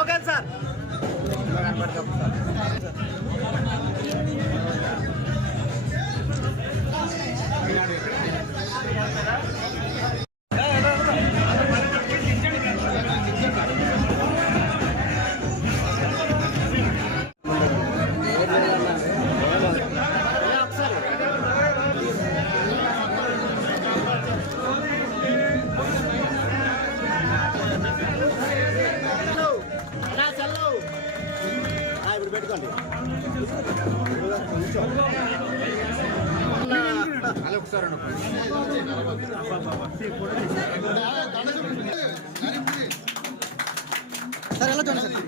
Okay sir sir ఎలా చూడండి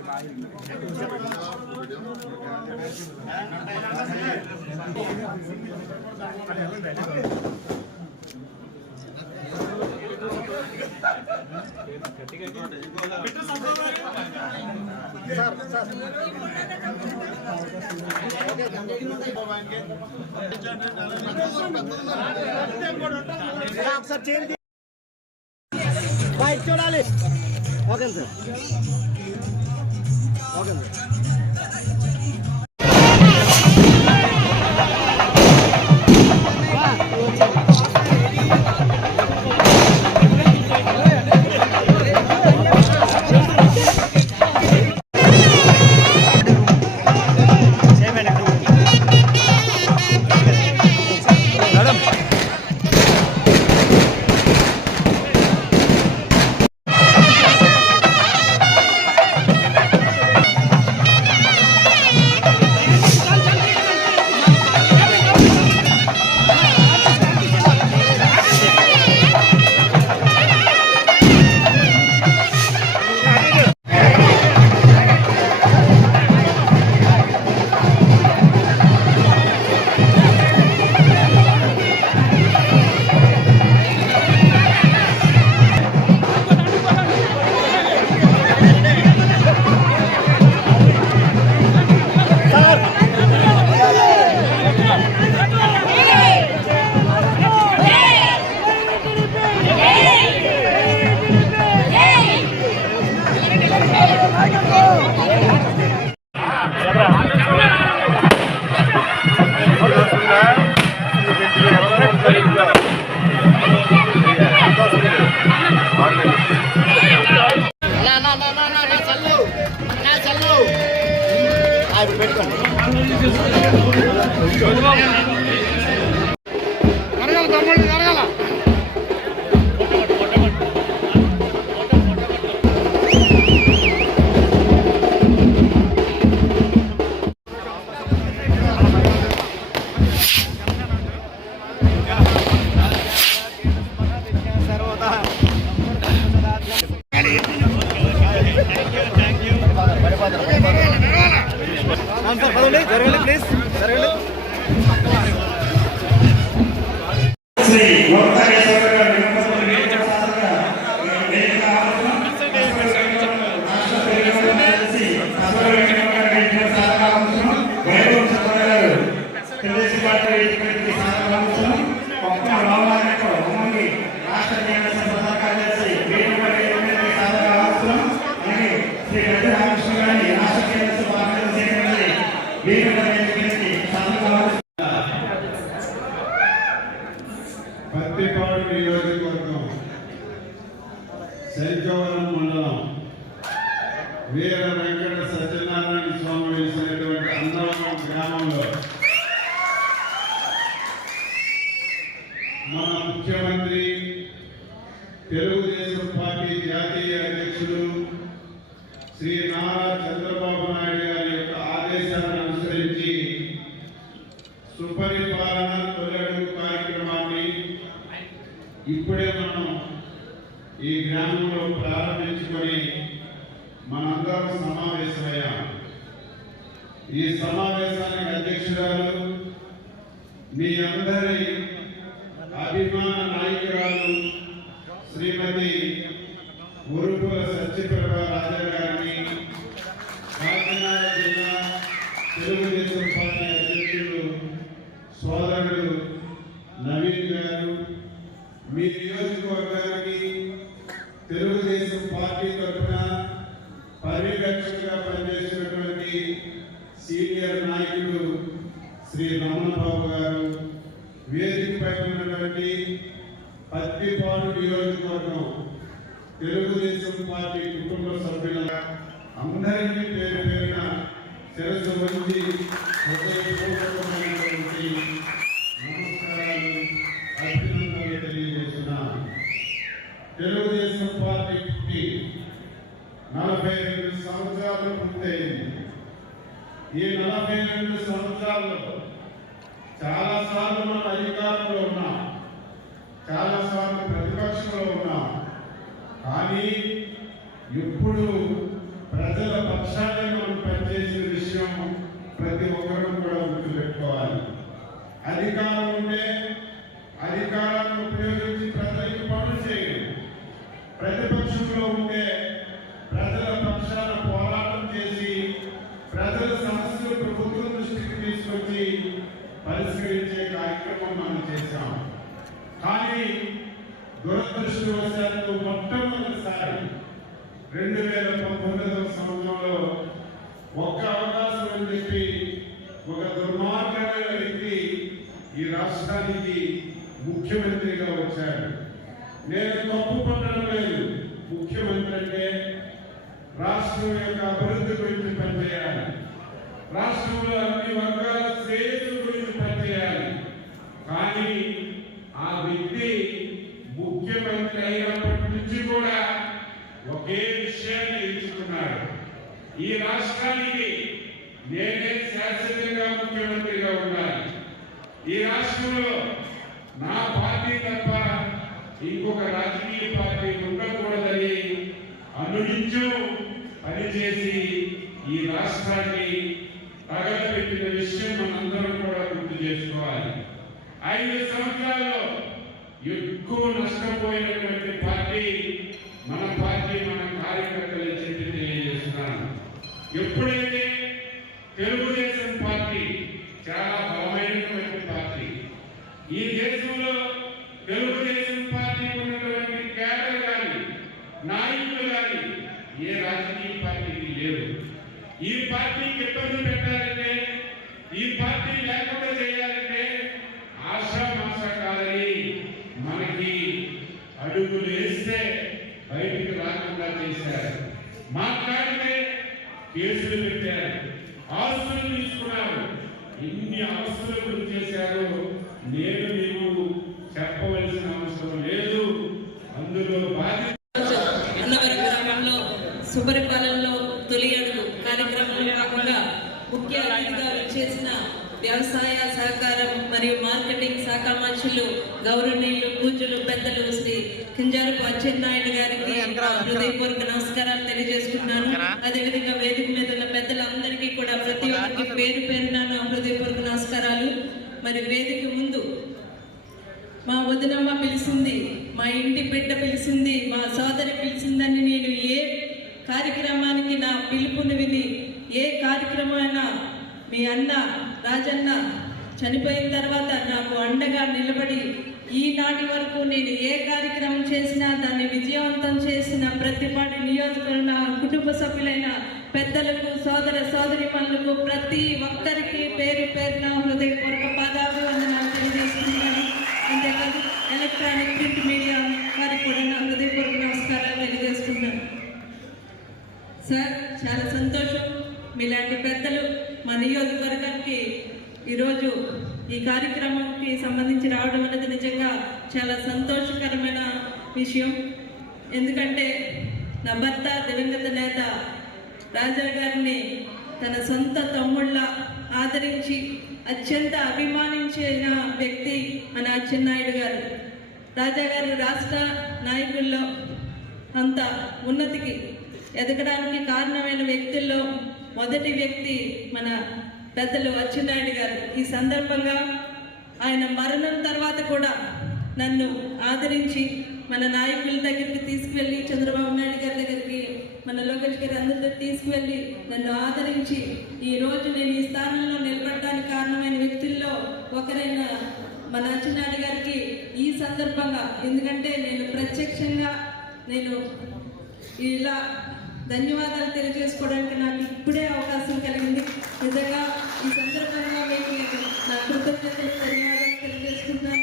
sir చేయండి బయట చూడాలి okay sir okay sir please Pattipadu నియోజకవర్గం శంకవరం మండలం వీర వెంకట సత్యనారాయణ స్వామి వేసినటువంటి అన్నవరం గ్రామంలో మన ముఖ్యమంత్రి తెలుగుదేశం పార్టీ జాతీయ అధ్యక్షుడు శ్రీ నారా చంద్రబాబు నాయుడు గారి యొక్క ఆదేశాలను అనుసరించి సుపరిపాలన తొలడు కార్యక్రమాన్ని ఇప్పుడే మనం ఈ గ్రామంలో ప్రారంభించుకొని మనందరం సమావేశమయ్యాం. ఈ సమావేశానికి అధ్యక్షురాలు మీ అందరి అభిమాన నాయకురాలు శ్రీమతి ఉరుపుల సత్యప్రభ రాజా గారిని, కాకినాడ జిల్లా తెలుగుదేశం పార్టీ అధ్యక్షుడు సోదరుడు నవీన్ గారు, మీ నియోజకవర్గానికి తెలుగుదేశం పార్టీ తరఫున పర్యవేక్షకుగా పనిచేసినటువంటి సీనియర్ నాయకుడు శ్రీ రమణబాబు గారు, వేదికపై ఉన్నటువంటి పత్తిపాడు నియోజకవర్గం తెలుగుదేశం పార్టీ కుటుంబ సభ్యుల అందరికీ పేరు పేరున శిరస్సు వంచి హృదయపూర్వకమైనటువంటి నమస్కారాలు, అభినందనలు తెలియజేస్తున్నాను. తెలుగుదేశం పార్టీ పుట్టి 42 సంవత్సరాలు పూర్తయింది. ఈ 42 సంవత్సరాల్లో చాలా సార్లు మన అధికారంలో ఉన్నాం, చాలా సార్లు ప్రతిపక్షంలో ఉన్నాం. కానీ ఎప్పుడు ప్రజల పక్షాన్ని మనం పనిచేసిన విషయం ప్రతి ఒక్కరూ కూడా గుర్తుపెట్టుకోవాలి. అధికారం ఉంటే అధికారాన్ని ఉపయోగించి ప్రజలకు పనులు చేయడం, ప్రతిపక్షంలో ఉంటే ప్రజల పక్షాన పోరాటం చేసి ప్రజల సమస్యలు ప్రభుత్వం దృష్టికి తీసుకొచ్చి పరిష్కరించే కార్యక్రమం మనం చేశాం. కానీ దురదృష్టవశాత్తు మొట్టమొదటిసారి 2019వ సంవత్సరంలో ఒక్క అవకాశం అని చెప్పి ఒక దుర్మార్గమైన వ్యక్తి ఈ రాష్ట్రానికి ముఖ్యమంత్రిగా వచ్చాడు. నేను తప్పు పట్టడం లేదు. ముఖ్యమంత్రి అంటే రాష్ట్రం యొక్క అభివృద్ధి గురించి పనిచేయాలి, రాష్ట్రంలో అన్ని వర్గాల శ్రేయస్సు గురించి పనిచేయాలి. కానీ ఆ వ్యక్తి ముఖ్యమంత్రి అయినప్పటి నుంచి కూడా ఒకే విషయాన్ని ఎంచుకున్నాడు. ఈ రాష్ట్రానికి నేనే శాశ్వతంగా ముఖ్యమంత్రిగా ఉండాలి, ఈ రాష్ట్రంలో నా పార్టీ తప్ప ఇంకొక రాజకీయ పార్టీ ఉండకూడదని అనునిత్యం పనిచేసి ఈ రాష్ట్రాన్ని తగలబెట్టిన విషయం మనందరం కూడా గుర్తు చేసుకోవాలి. 5 సంవత్సరాల్లో ఎక్కువ నష్టపోయినటువంటి పార్టీ మన పార్టీ, మన కార్యకర్తలు చెప్పి తెలియజేస్తున్నాను. ఎప్పుడైతే తెలుగుదేశం పార్టీ చాలా బలమైనటువంటి పార్టీ, ఈ దేశంలో తెలుగుదేశం పార్టీ ఉన్నటువంటి కేడర్ కానీ నాయకులు కానీ ఏ రాజకీయ పార్టీకి లేవు. ఈ పార్టీకి ఇబ్బంది పెట్టాలంటే, ఈ పార్టీ లేకుండా చేయాలంటే ఆశామాష కాదని మనకి అడుగులు వేస్తే బయటికి రాకుండా చేశారు. మాట్లాడితే కేసులు పెట్టారు, ఆస్తులు తీసుకున్నారు. ఎన్ని ఆస్తులు గురి చేశారో నేను మీకు చెప్పవలసిన అవసరం లేదు. అందులో బాధ్యత అన్నవరం గ్రామంలో సుపరిపాలనలో తొలి అడుగు కార్యక్రమంలో భాగంగా ముఖ్య అతిథిగా చేసిన వ్యవసాయ సహకారం మరియు మార్కెటింగ్ శాఖ మంత్రులు గౌరవనీయులు పూజ్యులు పెద్దలు శ్రీ కింజారపు అచ్చెన్నాయుడు గారికి హృదయపూర్వక నమస్కారాలు తెలియజేసుకున్నాను. అదేవిధంగా వేదిక మీద ఉన్న పెద్దలందరికీ కూడా ప్రతి ఒక్కరికి పేరు పేరున నా హృదయపూర్వక నమస్కారాలు. మరి వేదిక ముందు మా వదినమ్మ పిలిచింది, మా ఇంటి బిడ్డ పిలిచింది, మా సోదరి పిలిచిందని నేను ఏ కార్యక్రమానికి నా పిలుపుని విని ఏ కార్యక్రమైనా మీ అన్న రాజన్న చనిపోయిన తర్వాత నాకు అండగా నిలబడి ఈనాటి వరకు నేను ఏ కార్యక్రమం చేసినా దాన్ని విజయవంతం చేసిన ప్రతిపాటి నియోజకవర్గ కుటుంబ సభ్యులైన పెద్దలకు, సోదర సోదరిమణులకు ప్రతి ఒక్కరికి పేరు పేరున హృదయపూర్వక పాదాభివందనాలు తెలియజేస్తున్నాను. అంతేకాదు ఎలక్ట్రానిక్ ప్రింట్ మీడియా వారికి కూడా నా హృదయపూర్వక నమస్కారాలు తెలియజేస్తున్నాను. సార్, చాలా సంతోషం మీలాంటి పెద్దలు మా నియోజకవర్గానికి ఈరోజు ఈ కార్యక్రమంకి సంబంధించి రావడం అనేది నిజంగా చాలా సంతోషకరమైన విషయం. ఎందుకంటే నా భర్త దివంగత నేత రాజా గారిని తన సొంత తమ్ముళ్ళ ఆదరించి అత్యంత అభిమానించిన వ్యక్తి మన అచ్చెన్నాయుడు గారు. రాజా గారు రాష్ట్ర నాయకుల్లో అంత ఉన్నతికి ఎదగడానికి కారణమైన వ్యక్తుల్లో మొదటి వ్యక్తి మన పెద్దలు అచ్చెన్నాయుడు గారు. ఈ సందర్భంగా ఆయన మరణం తర్వాత కూడా నన్ను ఆదరించి మన నాయకుల దగ్గరికి తీసుకువెళ్ళి, చంద్రబాబు నాయుడు గారి దగ్గరికి, మన లోకేష్ గారి అందరితో తీసుకువెళ్ళి నన్ను ఆదరించి ఈరోజు నేను ఈ స్థానంలో నిలబడడానికి కారణమైన వ్యక్తుల్లో ఒకరైన మన అచ్చెన్నాయుడు గారికి ఈ సందర్భంగా, ఎందుకంటే నేను ప్రత్యక్షంగా నేను ఇలా ధన్యవాదాలు తెలియజేసుకోవడానికి నాకు ఇప్పుడే అవకాశం కలిగింది. నిజంగా ఈ సందర్భంగా మీకు నా కృతజ్ఞతలు, ధన్యవాదాలు తెలియజేస్తున్నాను.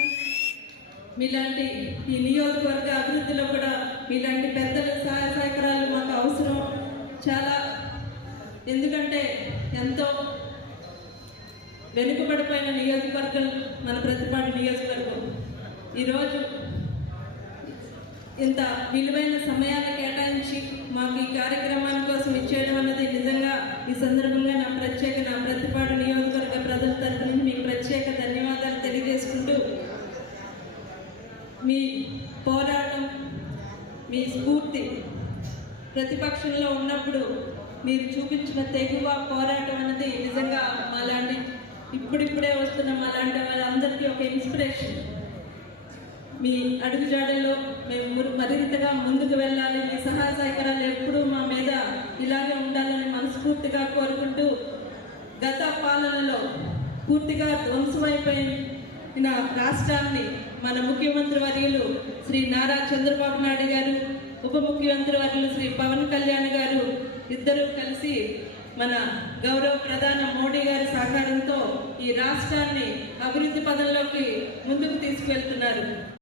మీలాంటి ఈ నియోజకవర్గ అభివృద్ధిలో కూడా మీలాంటి పెద్దల సహాయ సహకారాలు మాకు అవసరం చాలా. ఎందుకంటే ఎంతో వెనుకబడిపోయిన నియోజకవర్గం మన ప్రతిపాడు నియోజకవర్గం. ఈరోజు ఇంత విలువైన సమయాన్ని కేటాయించి మాకు ఈ కార్యక్రమాల కోసం ఇచ్చేయడం అన్నది నిజంగా ఈ సందర్భంగా నా ప్రతిపాడు నియోజకవర్గ ప్రజల తరఫు నుంచి మీకు ప్రత్యేక ధన్యవాదాలు తెలియజేసుకుంటూ, మీ పోరాటం, మీ స్ఫూర్తి, ప్రతిపక్షంలో ఉన్నప్పుడు మీరు చూపించిన తెగువ పోరాటం అనేది నిజంగా మాలాంటి ఇప్పుడిప్పుడే వస్తున్న మాలాంటి వాళ్ళందరికీ ఒక ఇన్స్పిరేషన్. మీ అడుగుజాడల్లో మేము మరింతగా ముందుకు వెళ్ళాలి. మీ సహాయ సహకారాలు ఎప్పుడూ మా మీద ఇలాగే ఉండాలని మనస్ఫూర్తిగా కోరుకుంటూ, గత పాలనలో పూర్తిగా ధ్వంసమైపోయిన రాష్ట్రాన్ని మన ముఖ్యమంత్రి వర్యులు శ్రీ నారా చంద్రబాబు నాయుడు గారు, ఉప ముఖ్యమంత్రి వర్యులు శ్రీ పవన్ కళ్యాణ్ గారు ఇద్దరూ కలిసి మన గౌరవ ప్రధాని మోడీ గారి సహకారంతో ఈ రాష్ట్రాన్ని అభివృద్ధి పదంలోకి ముందుకు తీసుకువెళ్తున్నారు.